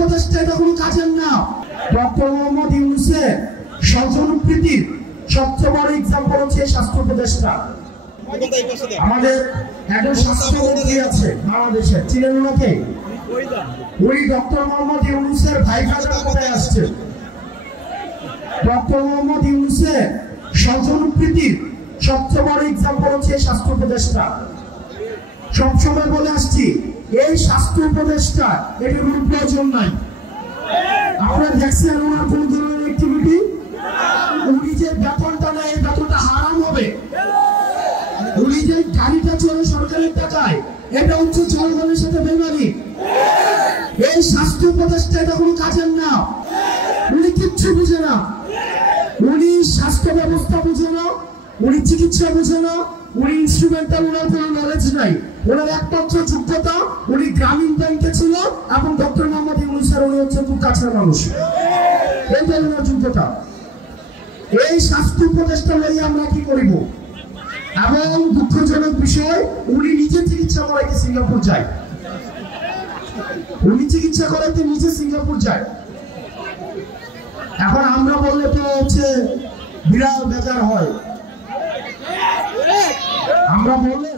উপদেষ্টা এটা কোনো কাজের না। ডক্টর মোহাম্মদ ইউনূসের স্বজনপ্রীতির সবচেয়ে বড় এক্সাম্পল হচ্ছে স্বাস্থ্য উপদেষ্টা। আমাদের একজন স্বাস্থ্যমন্ত্রী আছে বাংলাদেশের, চিনেন ওনাকে? ওই ডক্টর মোহাম্মদ ইউনূসের ভাই ভাইরা কোথায় আসছে? ডক্টর মোহাম্মদ ইউনূসের স্বজনপ্রীতির সবচেয়ে বড় এক্সাম্পল হচ্ছে স্বাস্থ্য উপদেষ্টা। সবসময় বলে আসছি, এই স্বাস্থ্য উপদেষ্টা এর কোনো প্রয়োজন নাই। আপনারা দেখছেন ওনার কোন ধরনের অ্যাক্টিভিটি? উনি যে বেতনটা নেয়, এই বেতনটা হারাম হবে। উনি যে গাড়িটা চলে সরকারের টাকায়, এটা হচ্ছে জনগণের সাথে বেইমানি। এই স্বাস্থ্য উপদেষ্টা এটা কোনো কাজের না। উনি কিচ্ছু বুঝে না। উনি স্বাস্থ্য ব্যবস্থা বুঝে না, উনি চিকিৎসা বুঝে না, উনি ইনস্ট্রুমেন্টাল, ওনার কোনো নলেজ নাই। ওনার একমাত্র যোগ্যতা উনি গ্রামীণ ব্যাংকে ছিল এবং ডক্টর মোহাম্মদ ইউনূসের উনি হচ্ছে খুব কাছের মানুষ। এইটাই ওনার যোগ্যতা। এই স্বাস্থ্য উপদেষ্টা লইয়া আমরা কি করিব? এবং দুঃখজনক বিষয়, উনি নিজে চিকিৎসা করাইতে সিঙ্গাপুর যায়। উনি চিকিৎসা করাইতে নিজে সিঙ্গাপুর যায়। এখন আমরা বললে তো হচ্ছে বিরাট বেজার হয়। আমরা বললে